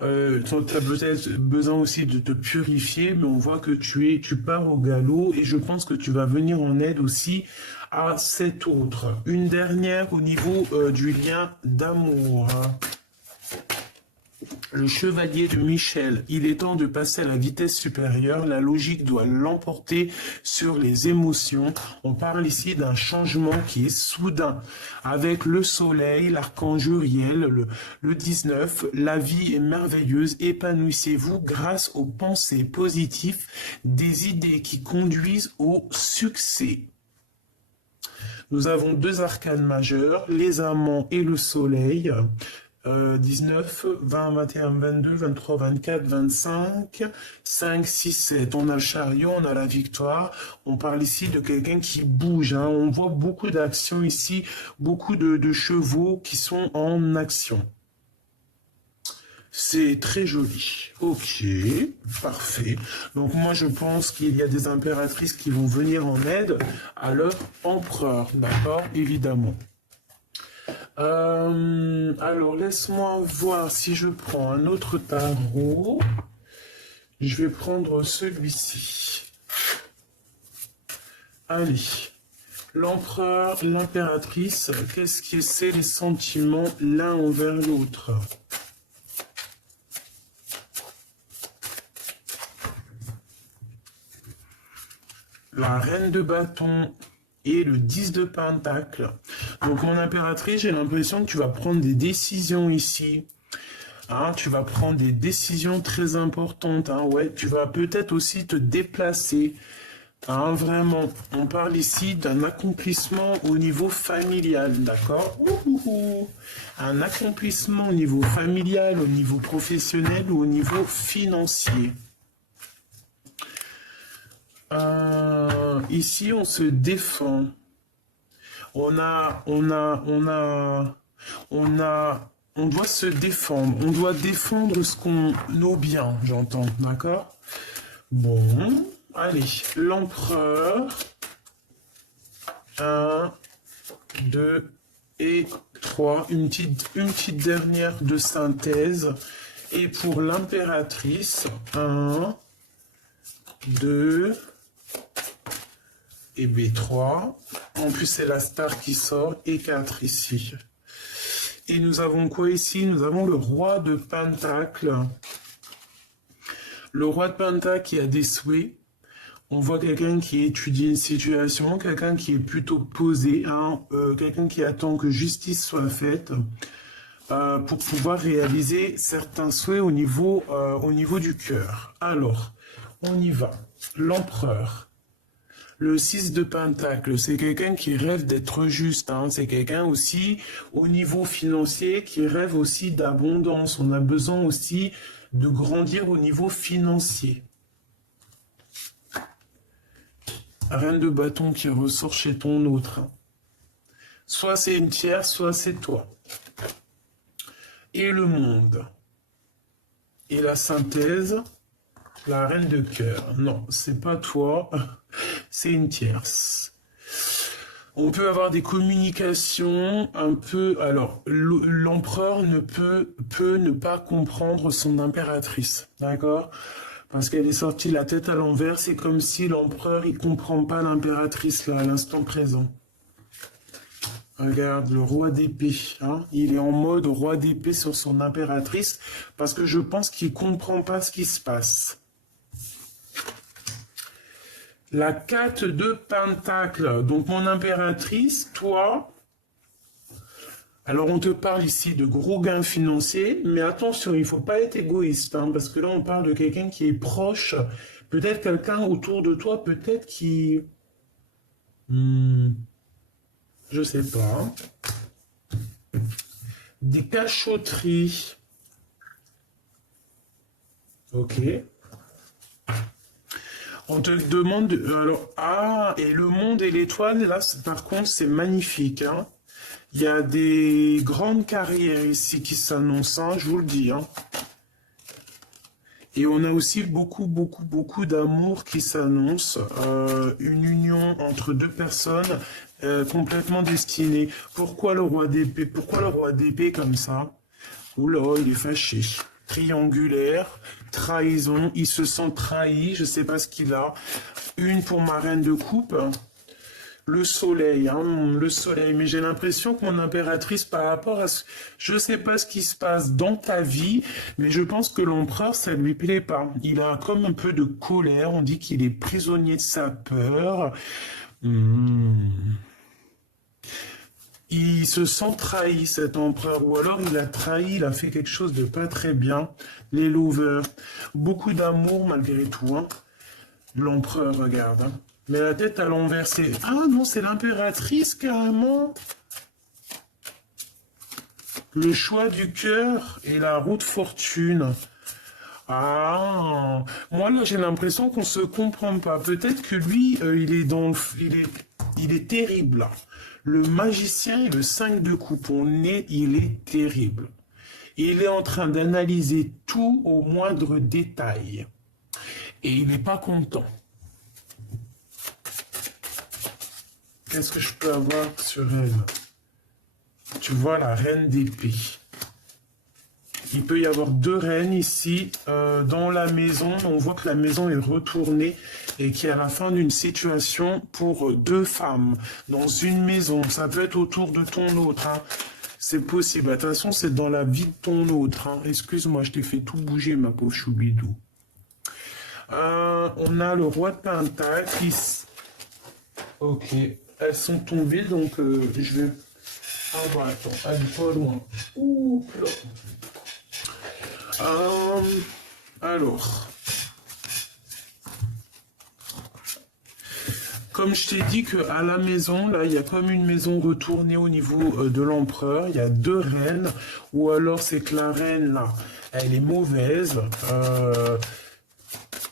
Tu as peut-être besoin aussi de te purifier, mais on voit que tu pars au galop et je pense que tu vas venir en aide aussi à cet autre. Une dernière au niveau du lien d'amour. Le chevalier de Michel, il est temps de passer à la vitesse supérieure, la logique doit l'emporter sur les émotions. On parle ici d'un changement qui est soudain. Avec le soleil, l'archange Uriel, le 19, la vie est merveilleuse, épanouissez-vous grâce aux pensées positives, des idées qui conduisent au succès. Nous avons deux arcanes majeurs, les amants et le soleil. 19, 20, 21, 22, 23, 24, 25, 5, 6, 7. On a le chariot, on a la victoire. On parle ici de quelqu'un qui bouge. Hein. On voit beaucoup d'actions ici, beaucoup de chevaux qui sont en action. C'est très joli. Ok, parfait. Donc moi je pense qu'il y a des impératrices qui vont venir en aide à leur empereur, d'accord, évidemment. Alors, laisse-moi voir si je prends un autre tarot. Je vais prendre celui-ci. Allez. L'empereur, l'impératrice, qu'est-ce que c'est les sentiments l'un envers l'autre? La reine de bâton et le 10 de pentacle. Donc mon impératrice, j'ai l'impression que tu vas prendre des décisions ici. Hein, tu vas prendre des décisions très importantes. Hein, ouais, tu vas peut-être aussi te déplacer. Hein, vraiment, on parle ici d'un accomplissement au niveau familial, d'accord? Un accomplissement au niveau familial, au niveau professionnel ou au niveau financier. Ici, on se défend. On doit se défendre. On doit défendre ce qu'on nos biens, j'entends, d'accord? Bon, allez, l'empereur. 1, 2 et 3. Une petite dernière de synthèse. Et pour l'impératrice, 1, 2 et B3. En plus, c'est la star qui sort et 4 ici. Et nous avons quoi ici? Nous avons le roi de Pentacle. Le roi de Pentacle qui a des souhaits. On voit quelqu'un qui étudie une situation, quelqu'un qui est plutôt posé, hein, quelqu'un qui attend que justice soit faite pour pouvoir réaliser certains souhaits au niveau du cœur. Alors, on y va. L'empereur. Le 6 de Pentacle, c'est quelqu'un qui rêve d'être juste. Hein. C'est quelqu'un aussi, au niveau financier, qui rêve aussi d'abondance. On a besoin aussi de grandir au niveau financier. Reine de bâton qui ressort chez ton autre. Soit c'est une tierce, soit c'est toi. Et le monde. Et la synthèse, la reine de cœur. Non, c'est pas toi. C'est une tierce. On peut avoir des communications un peu... Alors, l'empereur peut ne pas comprendre son impératrice, d'accord? Parce qu'elle est sortie la tête à l'envers, c'est comme si l'empereur, il comprend pas l'impératrice là, à l'instant présent. Regarde, le roi d'épée, hein? Il est en mode roi d'épée sur son impératrice, parce que je pense qu'il comprend pas ce qui se passe. La 4 de Pentacle. Donc, mon impératrice, toi... Alors, on te parle ici de gros gains financiers, mais attention, il ne faut pas être égoïste, hein, parce que là, on parle de quelqu'un qui est proche, peut-être quelqu'un autour de toi, peut-être qui... je sais pas. Des cachotteries. Ok. On te demande, alors, et le monde et l'étoile, là, par contre, c'est magnifique. Hein. Il y a des grandes carrières ici qui s'annoncent, hein, je vous le dis. Hein. Et on a aussi beaucoup d'amour qui s'annonce. Une union entre deux personnes complètement destinées. Pourquoi le roi d'épée? Pourquoi le roi d'épée comme ça? Oula, il est fâché. Triangulaire, trahison, il se sent trahi, je ne sais pas ce qu'il a. Une pour ma reine de coupe, le soleil, hein, le soleil. Mais j'ai l'impression que mon impératrice, par rapport à ce... Je ne sais pas ce qui se passe dans ta vie, mais je pense que l'empereur, ça ne lui plaît pas. Il a comme un peu de colère, on dit qu'il est prisonnier de sa peur. Il se sent trahi, cet empereur, ou alors il a trahi, il a fait quelque chose de pas très bien. Les lovers, beaucoup d'amour malgré tout. Hein. L'empereur, regarde. Hein. Mais la tête à l'envers, c'est... Ah non, c'est l'impératrice, carrément. Le choix du cœur et la roue de fortune. Ah, moi là j'ai l'impression qu'on se comprend pas. Peut-être que lui, il est terrible là. Le magicien et le 5 de coupe, il est terrible. Il est en train d'analyser tout au moindre détail. Et il n'est pas content. Qu'est-ce que je peux avoir sur elle? Tu vois la reine d'épée. Il peut y avoir deux reines ici dans la maison. On voit que la maison est retournée et qu'il y a la fin d'une situation pour deux femmes dans une maison. Ça peut être autour de ton autre. Hein. C'est possible. Attention, c'est dans la vie de ton autre. Hein. Excuse-moi, je t'ai fait tout bouger, ma pauvre choubidou. On a le roi de Pentacle qui... Ok. Elles sont tombées, donc je vais... Ah bah attends, elle est pas loin. Ouh, là. Alors, Comme je t'ai dit qu'à la maison, là, il y a comme une maison retournée au niveau de l'empereur. Il y a 2 reines. Ou alors, c'est que la reine, là, elle est mauvaise.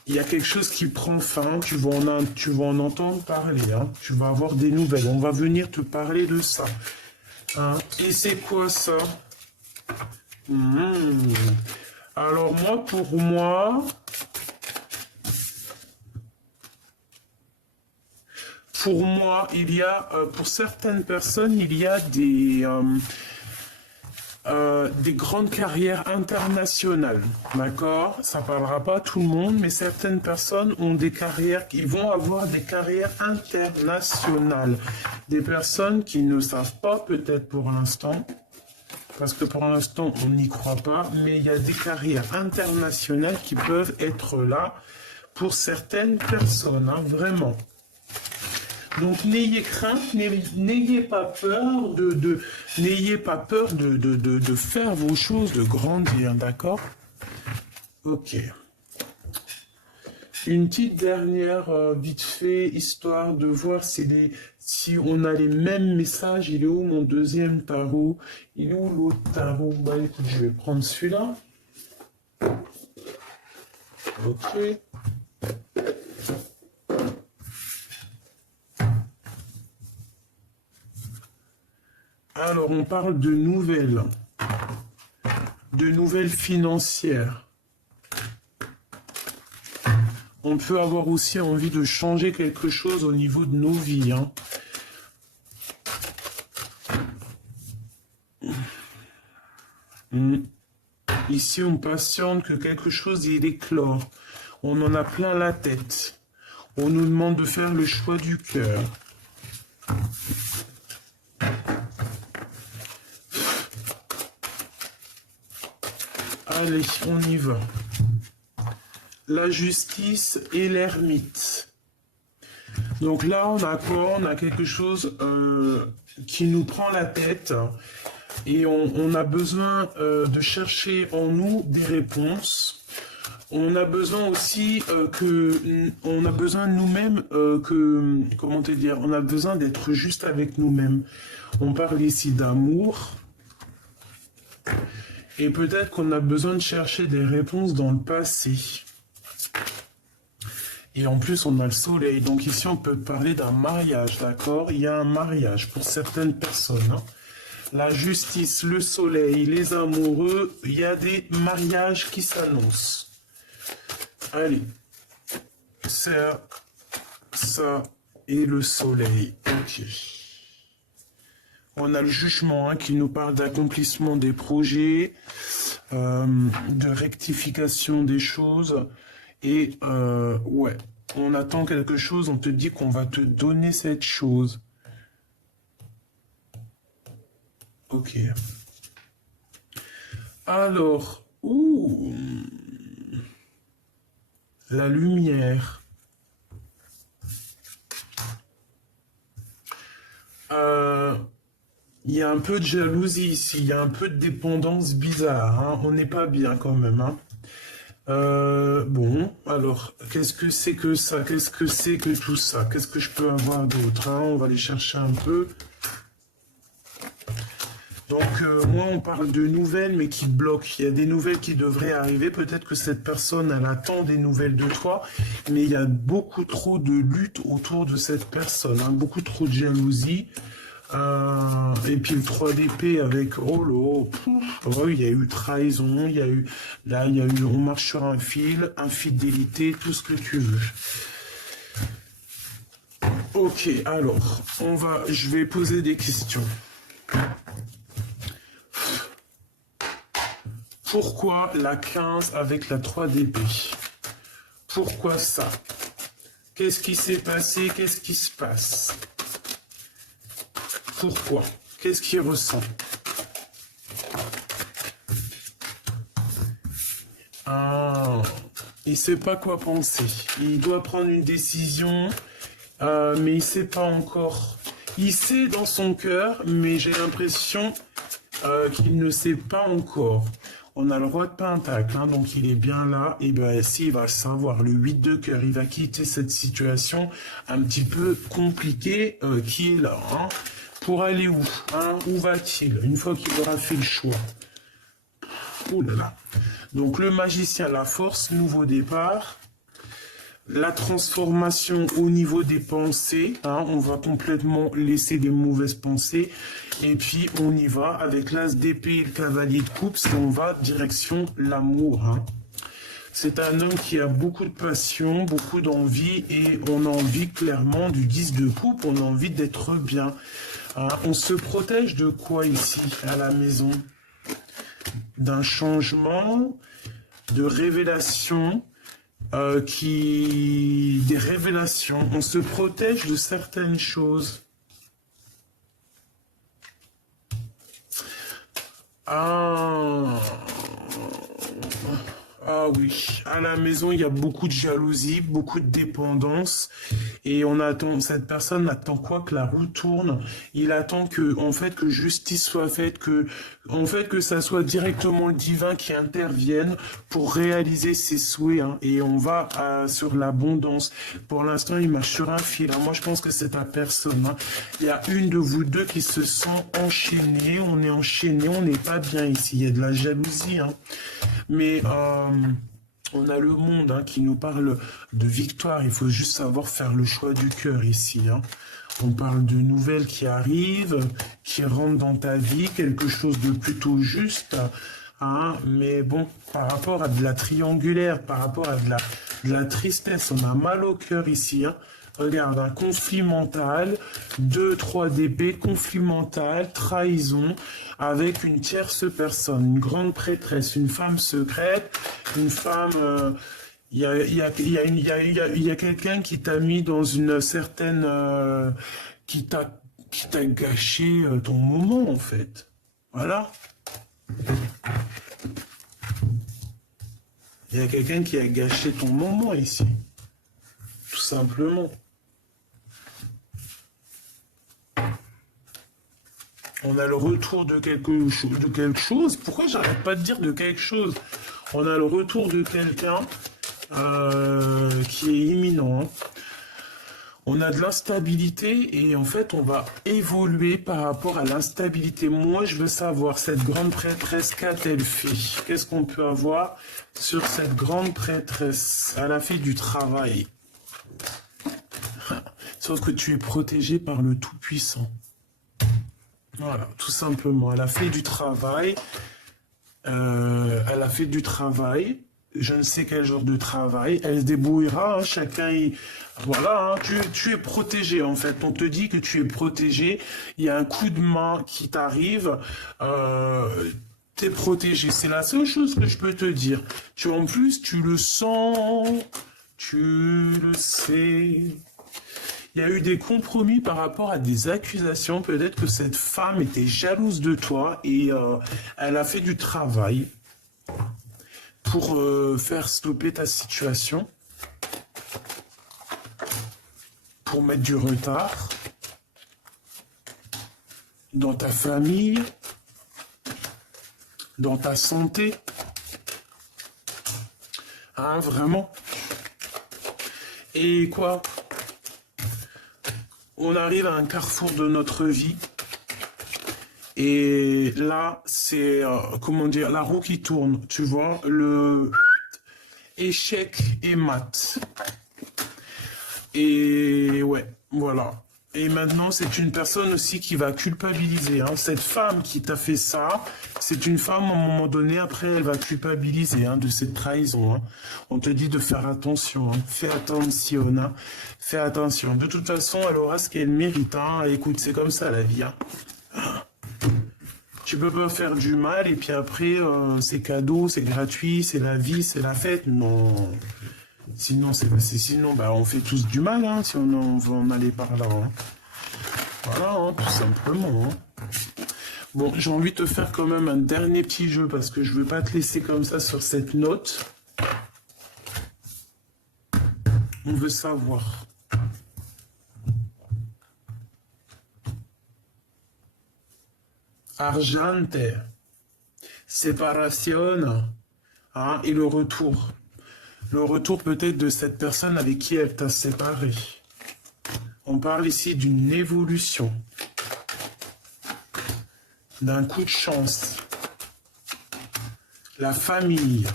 Il y a quelque chose qui prend fin. Tu vas en entendre parler. Hein. Tu vas avoir des nouvelles. On va venir te parler de ça. Hein. Et c'est quoi ça? Alors, pour moi, il y a, pour certaines personnes, il y a des grandes carrières internationales, d'accord? Ça parlera pas à tout le monde, mais certaines personnes ont des carrières, ils vont avoir des carrières internationales. Des personnes qui ne savent pas peut-être pour l'instant, parce que pour l'instant, on n'y croit pas, mais il y a des carrières internationales qui peuvent être là pour certaines personnes, hein, vraiment. Donc n'ayez crainte, n'ayez pas peur n'ayez pas peur de faire vos choses, de grandir, d'accord? Ok. Une petite dernière, vite fait, histoire de voir si on a les mêmes messages. Il est où mon deuxième tarot? Il est où l'autre tarot? Bah écoute, je vais prendre celui-là. Ok. Alors, on parle de nouvelles financières. On peut avoir aussi envie de changer quelque chose au niveau de nos vies. Hein. Ici, on patiente que quelque chose il éclore. On en a plein la tête. On nous demande de faire le choix du cœur. Allez, on y va. La justice et l'ermite. Donc là, on a quoi? On a quelque chose qui nous prend la tête et on a besoin de chercher en nous des réponses. On a besoin aussi on a besoin de nous-mêmes comment te dire? On a besoin d'être juste avec nous-mêmes. On parle ici d'amour. Et peut-être qu'on a besoin de chercher des réponses dans le passé. Et en plus, on a le soleil. Donc ici, on peut parler d'un mariage, d'accord? Il y a un mariage pour certaines personnes. Hein. La justice, le soleil, les amoureux, il y a des mariages qui s'annoncent. Allez. Ça et le soleil. Ok. On a le jugement hein, qui nous parle d'accomplissement des projets, de rectification des choses. Et ouais, on attend quelque chose, on te dit qu'on va te donner cette chose. Ok. Alors, la lumière. Il y a un peu de jalousie ici, il y a un peu de dépendance bizarre, hein. On n'est pas bien quand même. Hein. Bon, alors, qu'est-ce que c'est que ça? Qu'est-ce que c'est que tout ça? Qu'est-ce que je peux avoir d'autre hein? On va aller chercher un peu. Donc, moi, on parle de nouvelles, mais qui bloquent. Il y a des nouvelles qui devraient arriver. Peut-être que cette personne, elle attend des nouvelles de toi, mais il y a beaucoup trop de lutte autour de cette personne. Hein, beaucoup trop de jalousie. Et puis le 3 d'épée avec oh il y a eu trahison, il y a eu on marche sur un fil, infidélité, tout ce que tu veux. Ok, alors je vais poser des questions. Pourquoi la 15 avec la 3 d'épée? Pourquoi ça? Qu'est-ce qui s'est passé? Qu'est-ce qui se passe? Pourquoi? Qu'est-ce qu'il ressent? Il ne sait pas quoi penser. Il doit prendre une décision, mais il ne sait pas encore. Il sait dans son cœur, mais j'ai l'impression qu'il ne sait pas encore. On a le roi de pentacle, hein, donc il est bien là. Et bien ici, il va le savoir. Le 8 de cœur, il va quitter cette situation un petit peu compliquée qui est là. Hein. Pour aller où, hein? Où va-t-il une fois qu'il aura fait le choix? Ouh là là. Donc le magicien, la force, nouveau départ. La transformation au niveau des pensées, hein, on va complètement laisser les mauvaises pensées. Et puis on y va avec l'as d'épée et le cavalier de coupe, si on va direction l'amour. Hein. C'est un homme qui a beaucoup de passion, beaucoup d'envie, et on a envie clairement du 10 de coupe, on a envie d'être bien. Hein. On se protège de quoi ici, à la maison? D'un changement, de révélation, des révélations. On se protège de certaines choses. Ah, ah oui, à la maison, il y a beaucoup de jalousie, beaucoup de dépendance. Et on attend, cette personne attend quoi? Que la roue tourne. Il attend que, en fait, que justice soit faite, que ça soit directement le divin qui intervienne pour réaliser ses souhaits. Hein. Et on va sur l'abondance. Pour l'instant, il marche sur un fil. Hein. Moi, je pense que c'est pas personne. Hein. Il y a une de vous deux qui se sent enchaînée. On est enchaîné, on n'est pas bien ici. Il y a de la jalousie. Hein. Mais on a le monde hein, qui nous parle de victoire. Il faut juste savoir faire le choix du cœur ici. Hein. On parle de nouvelles qui arrivent, qui rentrent dans ta vie, quelque chose de plutôt juste. Hein. Mais bon, par rapport à de la triangulaire, par rapport à de la tristesse, on a mal au cœur ici. Hein. Regarde, un conflit mental, 2, 3 d'épée, conflit mental, trahison, avec une tierce personne, une grande prêtresse, une femme secrète, une femme... il y a quelqu'un qui t'a mis dans une certaine... qui t'a gâché ton moment, en fait. Voilà. Il y a quelqu'un qui a gâché ton moment ici. Tout simplement. On a le retour de quelque chose. Pourquoi j'arrête pas de dire de quelque chose? On a le retour de quelqu'un qui est imminent. Hein. On a de l'instabilité et en fait, on va évoluer par rapport à l'instabilité. Moi, je veux savoir, cette grande prêtresse, qu'a-t-elle fait? Qu'est-ce qu'on peut avoir sur cette grande prêtresse? Elle a fait du travail. Sauf que tu es protégé par le Tout-Puissant. Voilà, tout simplement. Elle a fait du travail. Elle a fait du travail. Je ne sais quel genre de travail. Elle se débrouillera. Hein, chacun, voilà, hein, tu es protégé en fait. On te dit que tu es protégé. Il y a un coup de main qui t'arrive. Tu es protégé. C'est la seule chose que je peux te dire. En plus, tu le sens. Tu le sais. Il y a eu des compromis par rapport à des accusations. Peut-être que cette femme était jalouse de toi et elle a fait du travail pour faire stopper ta situation, pour mettre du retard dans ta famille, dans ta santé. Hein, vraiment. Et quoi? On arrive à un carrefour de notre vie. Et là, c'est, comment dire, la roue qui tourne, tu vois, le échec et mat. Et ouais, voilà. Et maintenant, c'est une personne aussi qui va culpabiliser. Hein. Cette femme qui t'a fait ça, c'est une femme, à un moment donné, après, elle va culpabiliser hein, de cette trahison. Hein. On te dit de faire attention. Hein. Fais attention. Hein. Fais attention. De toute façon, elle aura ce qu'elle mérite. Hein. Écoute, c'est comme ça, la vie. Hein. Tu peux pas faire du mal et puis après, c'est cadeau, c'est gratuit, c'est la vie, c'est la fête. Non. Sinon, sinon bah, on fait tous du mal hein, si on veut en aller par là. Hein. Voilà, hein, tout simplement. Hein. Bon, j'ai envie de te faire quand même un dernier petit jeu parce que je veux pas te laisser comme ça sur cette note. On veut savoir. Argente. séparation, hein, et le retour. Le retour peut-être de cette personne avec qui elle t'a séparé. On parle ici d'une évolution, d'un coup de chance. La famille,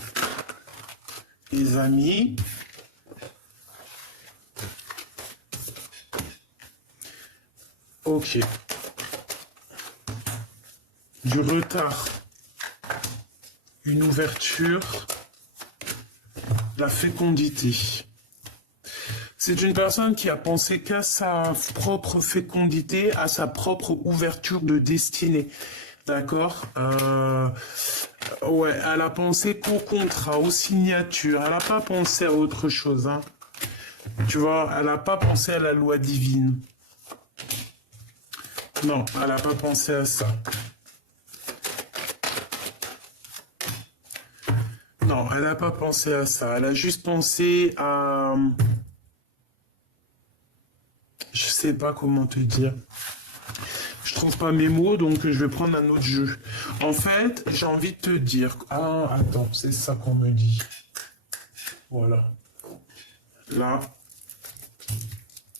les amis, ok. Du retard, une ouverture, la fécondité. C'est une personne qui a pensé qu'à sa propre fécondité, à sa propre ouverture de destinée. D'accord, ouais, elle a pensé qu'au contrat, aux signatures. Elle n'a pas pensé à autre chose. Hein. Tu vois, elle n'a pas pensé à la loi divine. Non, elle n'a pas pensé à ça. Non, elle n'a pas pensé à ça. Elle a juste pensé à... Je sais pas comment te dire. Je trouve pas mes mots, donc je vais prendre un autre jeu. En fait, j'ai envie de te dire... Ah, attends, c'est ça qu'on me dit. Voilà. Là.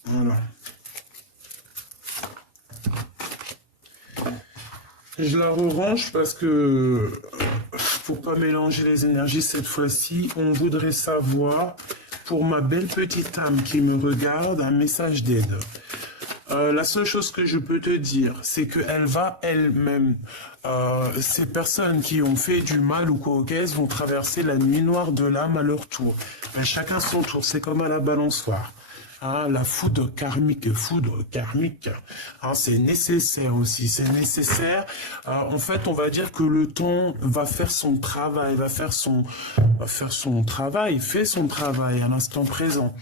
Voilà. Je la re-range parce que... Pour pas mélanger les énergies cette fois-ci, on voudrait savoir, pour ma belle petite âme qui me regarde, un message d'aide. La seule chose que je peux te dire, c'est qu'elle va elle-même, ces personnes qui ont fait du mal ou quoi vont traverser la nuit noire de l'âme à leur tour. Mais chacun son tour, c'est comme à la balançoire. Hein, la foudre karmique, hein, c'est nécessaire aussi, c'est nécessaire. En fait, on va dire que le temps va faire son travail, fait son travail à l'instant présent.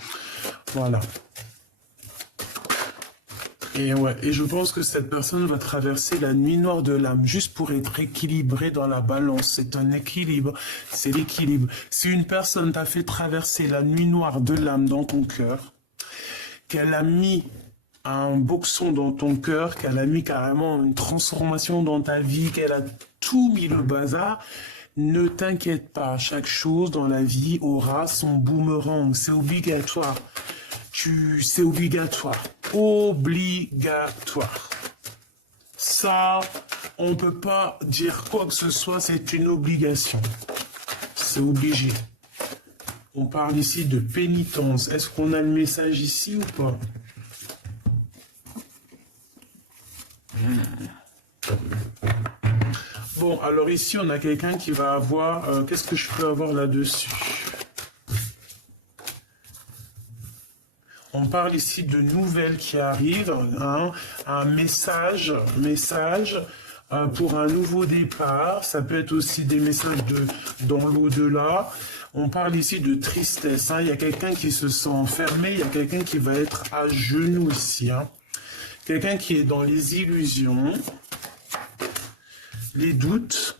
Voilà. Et ouais, et je pense que cette personne va traverser la nuit noire de l'âme juste pour être équilibrée dans la balance. C'est un équilibre, c'est l'équilibre. Si une personne t'a fait traverser la nuit noire de l'âme dans ton cœur, qu'elle a mis un boxon dans ton cœur, qu'elle a mis carrément une transformation dans ta vie, qu'elle a tout mis le bazar, ne t'inquiète pas, chaque chose dans la vie aura son boomerang, c'est obligatoire. C'est obligatoire. Obligatoire. Ça, on peut pas dire quoi que ce soit, c'est une obligation. C'est obligé. On parle ici de pénitence. Est-ce qu'on a le message ici ou pas? Bon, alors ici, on a quelqu'un qui va avoir... Qu'est-ce que je peux avoir là-dessus? On parle ici de nouvelles qui arrivent, hein, un message pour un nouveau départ. Ça peut être aussi des messages dans l'au-delà. On parle ici de tristesse. Hein. Il y a quelqu'un qui se sent enfermé, il y a quelqu'un qui va être à genoux ici. Hein. Quelqu'un qui est dans les illusions, les doutes.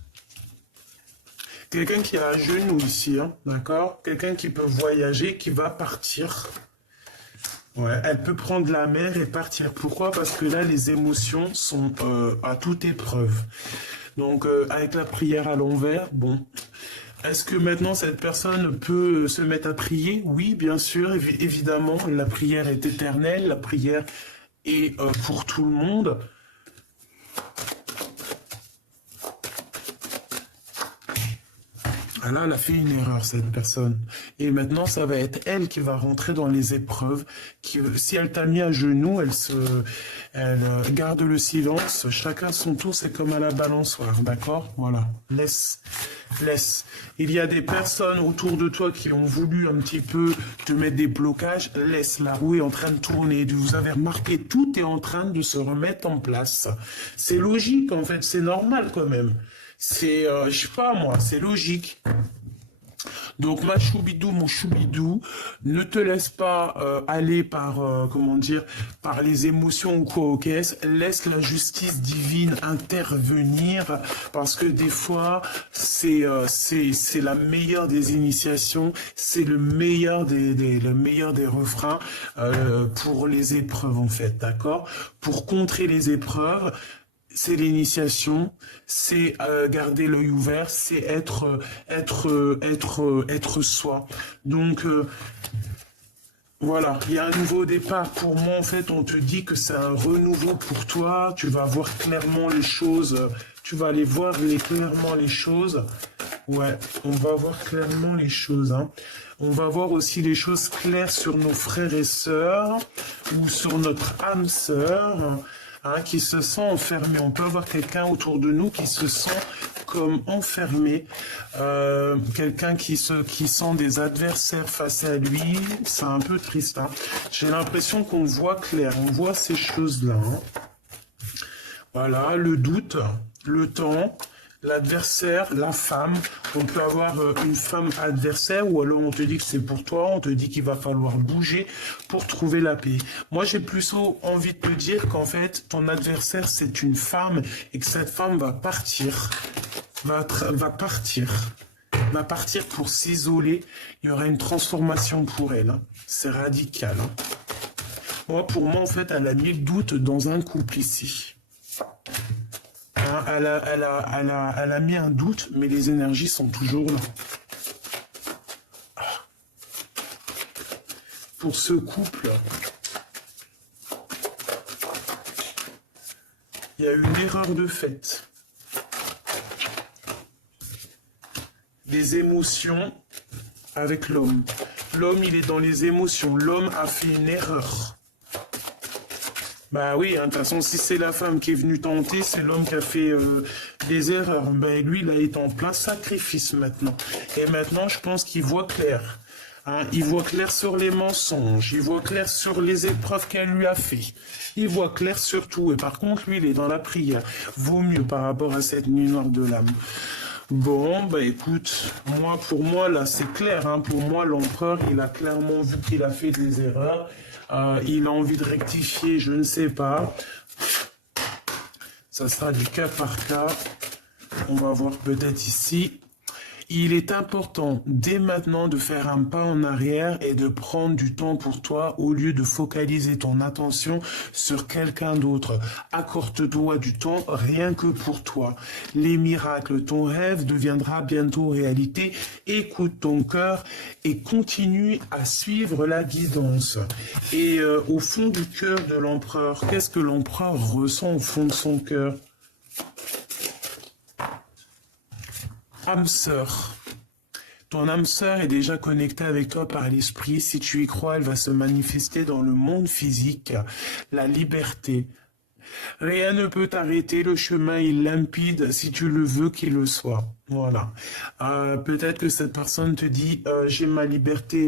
Quelqu'un qui est à genoux ici, hein, d'accord? Quelqu'un qui peut voyager, qui va partir. Ouais, elle peut prendre la mer et partir. Pourquoi? Parce que là, les émotions sont à toute épreuve. Donc, avec la prière à l'envers, bon... Est-ce que maintenant cette personne peut se mettre à prier? Oui, bien sûr, évidemment, la prière est éternelle, la prière est pour tout le monde. Ah là, elle a fait une erreur, cette personne. Et maintenant, ça va être elle qui va rentrer dans les épreuves. Si elle t'a mis à genoux, elle garde le silence. Chacun son tour, c'est comme à la balançoire, d'accord? Voilà, laisse. Il y a des personnes autour de toi qui ont voulu un petit peu te mettre des blocages. Laisse, la roue est en train de tourner. Vous avez remarqué, tout est en train de se remettre en place. C'est logique, en fait, c'est normal quand même. C'est, je sais pas moi, c'est logique. Donc ma choubidou, mon choubidou, ne te laisse pas aller par, comment dire, par les émotions ou quoi, ok? Laisse la justice divine intervenir, parce que des fois, c'est la meilleure des initiations, c'est le meilleur des refrains pour les épreuves en fait, d'accord? Pour contrer les épreuves, c'est l'initiation, c'est garder l'œil ouvert, c'est être soi. Donc, voilà, il y a un nouveau départ. Pour moi, en fait, on te dit que c'est un renouveau pour toi. Tu vas voir clairement les choses. Tu vas aller voir clairement les choses. Ouais, on va voir clairement les choses. Hein. On va voir aussi les choses claires sur nos frères et sœurs ou sur notre âme sœur. Hein, qui se sent enfermé. On peut avoir quelqu'un autour de nous qui se sent comme enfermé, quelqu'un qui sent des adversaires face à lui. C'est un peu triste. Hein. J'ai l'impression qu'on voit clair, on voit ces choses-là. Hein. Voilà, le doute, le temps, l'adversaire, la femme. On peut avoir une femme adversaire ou alors on te dit que c'est pour toi, on te dit qu'il va falloir bouger pour trouver la paix. Moi, j'ai plus envie de te dire qu'en fait, ton adversaire, c'est une femme et que cette femme va partir, va partir pour s'isoler. Il y aura une transformation pour elle. Hein. C'est radical. Hein. Pour moi, en fait, elle a mis le doute dans un couple ici. Hein, elle a mis un doute, mais les énergies sont toujours là. Pour ce couple, il y a eu une erreur de fait. Des émotions avec l'homme. L'homme, il est dans les émotions. L'homme a fait une erreur. Bah oui, hein, de toute façon, si c'est la femme qui est venue tenter, c'est l'homme qui a fait des erreurs. Ben lui, il a été en plein sacrifice maintenant. Et maintenant, je pense qu'il voit clair. Hein, il voit clair sur les mensonges, il voit clair sur les épreuves qu'elle lui a fait. Il voit clair sur tout. Et par contre, lui, il est dans la prière. Vaut mieux par rapport à cette nuit noire de l'âme. Bon, bah écoute, pour moi, là, c'est clair. Hein, pour moi, l'empereur, il a clairement vu qu'il a fait des erreurs. Il a envie de rectifier, je ne sais pas. Ça sera du cas par cas. On va voir peut-être ici. Il est important dès maintenant de faire un pas en arrière et de prendre du temps pour toi au lieu de focaliser ton attention sur quelqu'un d'autre. Accorde-toi du temps rien que pour toi. Les miracles, ton rêve deviendra bientôt réalité. Écoute ton cœur et continue à suivre la guidance. Et au fond du cœur de l'empereur, qu'est-ce que l'empereur ressent au fond de son cœur ? Âme sœur. Ton âme sœur est déjà connectée avec toi par l'esprit. Si tu y crois, elle va se manifester dans le monde physique. La liberté. Rien ne peut t'arrêter. Le chemin est limpide si tu le veux qu'il le soit. Voilà. Peut-être que cette personne te dit j'ai ma liberté.